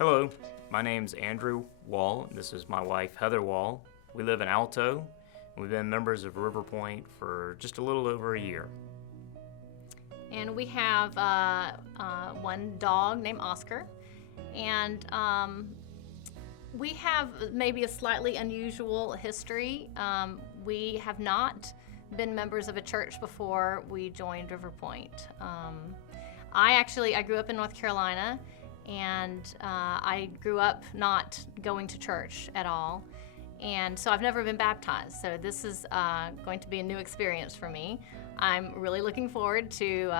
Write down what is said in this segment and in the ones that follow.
Hello, my name's Andrew Wall. This is my wife, Heather Wall. We live in Alto. We've been members of River Point for just a little over a year. And we have one dog named Oscar. And we have maybe a slightly unusual history. We have not been members of a church before we joined River Point. I grew up in North Carolina, and I grew up not going to church at all. And so I've never been baptized, so this is going to be a new experience for me. I'm really looking forward to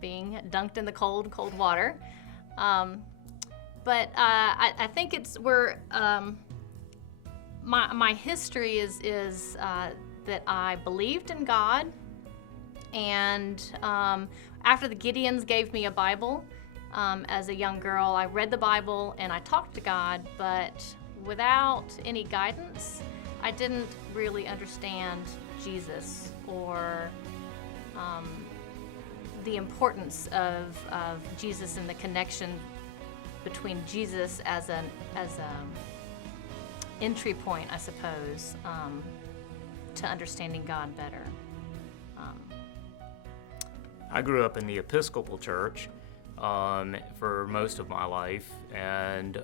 being dunked in the cold water. But I think my history is that I believed in God, and after the Gideons gave me a Bible as a young girl, I read the Bible and I talked to God, but without any guidance, I didn't really understand Jesus or the importance of Jesus and the connection between Jesus as an entry point, I suppose, to understanding God better. I grew up in the Episcopal Church for most of my life, and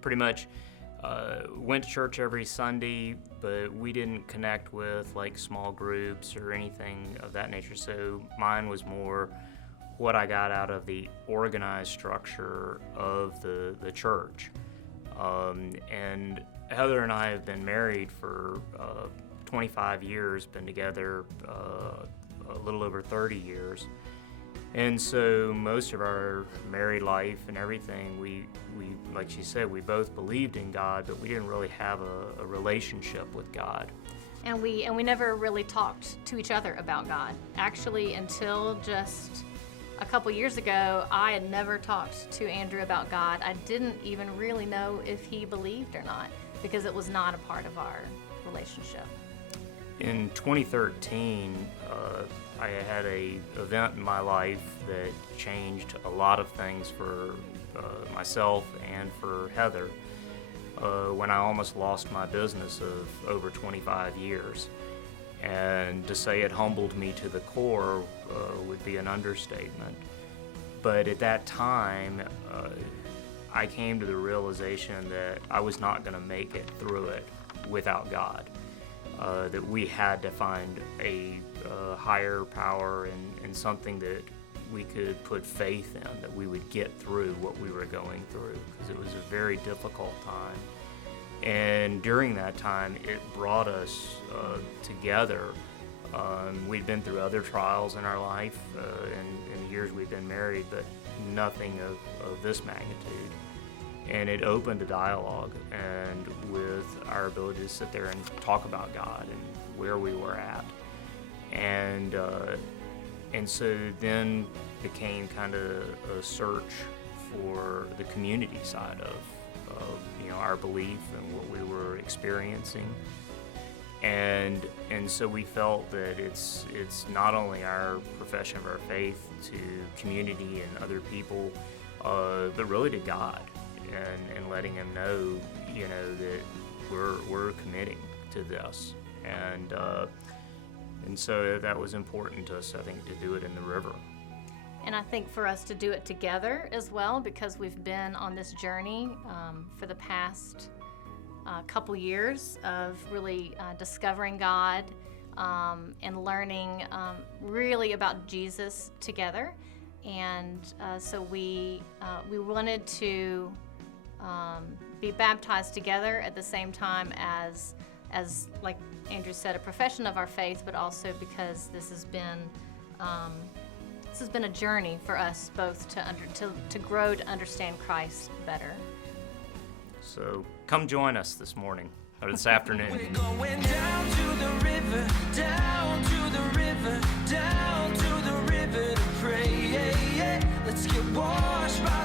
pretty much went to church every Sunday, but we didn't connect with like small groups or anything of that nature, so mine was more what I got out of the organized structure of the church. And Heather and I have been married for 25 years, been together a little over 30 years. And so most of our married life and everything, we like she said, we both believed in God, but we didn't really have a relationship with God. And we never really talked to each other about God. Actually, until just a couple years ago, I had never talked to Andrew about God. I didn't even really know if he believed or not, because it was not a part of our relationship. In 2013, I had an event in my life that changed a lot of things for myself and for Heather when I almost lost my business of over 25 years. And to say it humbled me to the core would be an understatement. But at that time, I came to the realization that I was not going to make it through it without God. That we had to find a higher power and something that we could put faith in, that we would get through what we were going through, because it was a very difficult time. And during that time, it brought us together. We'd been through other trials in our life in the years we've been married, but nothing of this magnitude. And it opened a dialogue, and with our ability to sit there and talk about God and where we were at. And so then became kind of a search for the community side of our belief and what we were experiencing. And so we felt that it's not only our profession of our faith to community and other people, but really to God, and letting Him know, that we're committing to this, and so that was important to us, I think, to do it in the river. And I think for us to do it together as well, because we've been on this journey for the past couple years of really discovering God and learning really about Jesus together. And so we wanted to be baptized together at the same time as like Andrew said, a profession of our faith, but also because this has been a journey for us both to grow to understand Christ better. So come join us this morning or this afternoon. We're going down to the river, down to the river, down to the river to pray. Let's get washed by